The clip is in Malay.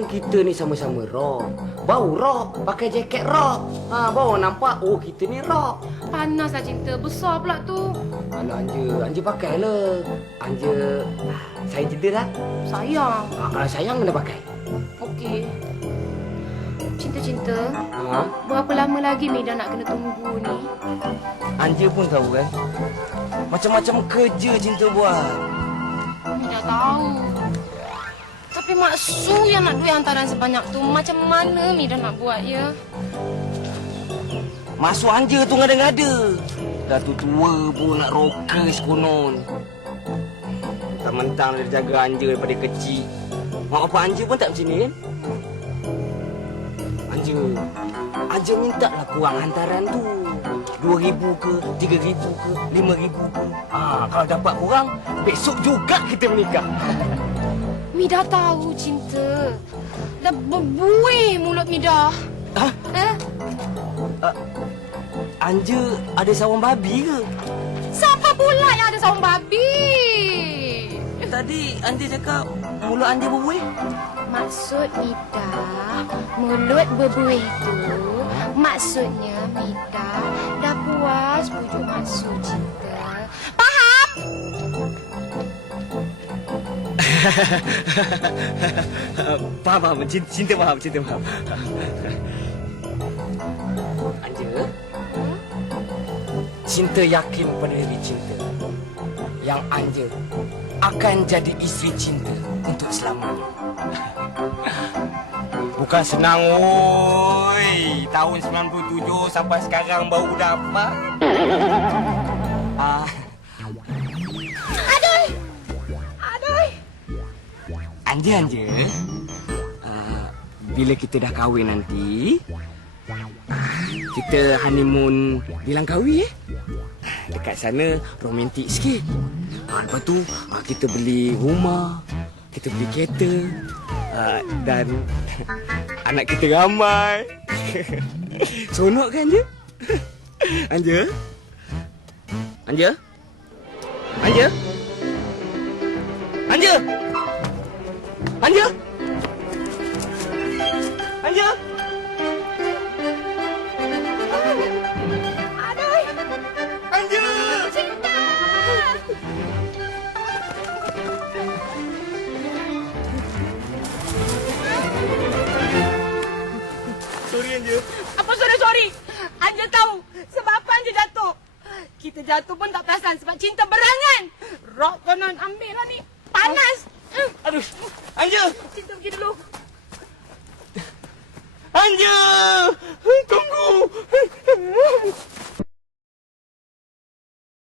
Kan kita ni sama-sama rock. Bau rock, pakai jaket rock. Ha, bawa nampak, oh kita ni rock. Panas lah cinta. Besar pula tu. Alah Anja, Anja pakailah. Anja, saya jeda dah. Sayang. Ha, kalau sayang kena pakai. Okey. Cinta-cinta. Ha? Berapa lama lagi Mida nak kena tunggu ni? Anja pun tahu kan. Macam-macam kerja cinta buat. Mida tahu. Tapi Mak Su yang nak duit hantaran sebanyak tu. Macam mana Mida nak buat ya? Masuk Anja tu ngada-ngada. Dah tu tua pun nak rockers konon. Mentang-mentang dia jaga Anja daripada kecil. Mak bapak Anja pun tak macam ni kan? Anja, Anja minta lah kurang hantaran tu. Dua ribu ke, tiga ribu ke, lima ribu ke. Ah, kalau dapat kurang, besok juga kita menikah. Mida tahu cinta. Dah berbuih mulut Mida. Ha? Eh? Anja ada sawang babi ke? Siapa pula yang ada sawang babi? Tadi Anja cakap mulut Anja berbuih. Maksud Mida, mulut berbuih tu maksudnya Mida dah puas pujuk masuk cinta. Faham, faham. Cinta, cinta faham, cinta faham. Anja, cinta yakin pada diri cinta. Yang Anja akan jadi isteri cinta untuk selamanya. Bukan senang, oi. Tahun 97 sampai sekarang baru dapat. Ah, Anja, Anja. Uh, bila kita dah kahwin nanti, kita honeymoon di Langkawi eh. Dekat sana romantik sikit. Ha, lepas tu ha, kita beli rumah, kita beli kereta ha, dan anak kita ramai. Seronok kan Anja? Anja? Anja? Anja? Anja? Anja? Aduh! Anja! Cinta! Sorry Anja. Apa sorry-sorry? Anja tahu sebab apa Anja jatuh. Kita jatuh pun tak perasan sebab cinta berangan. Rock konon ambil lah ni. Panas. Eh, Aduh. Anja! Cinta pergi dulu. Anja!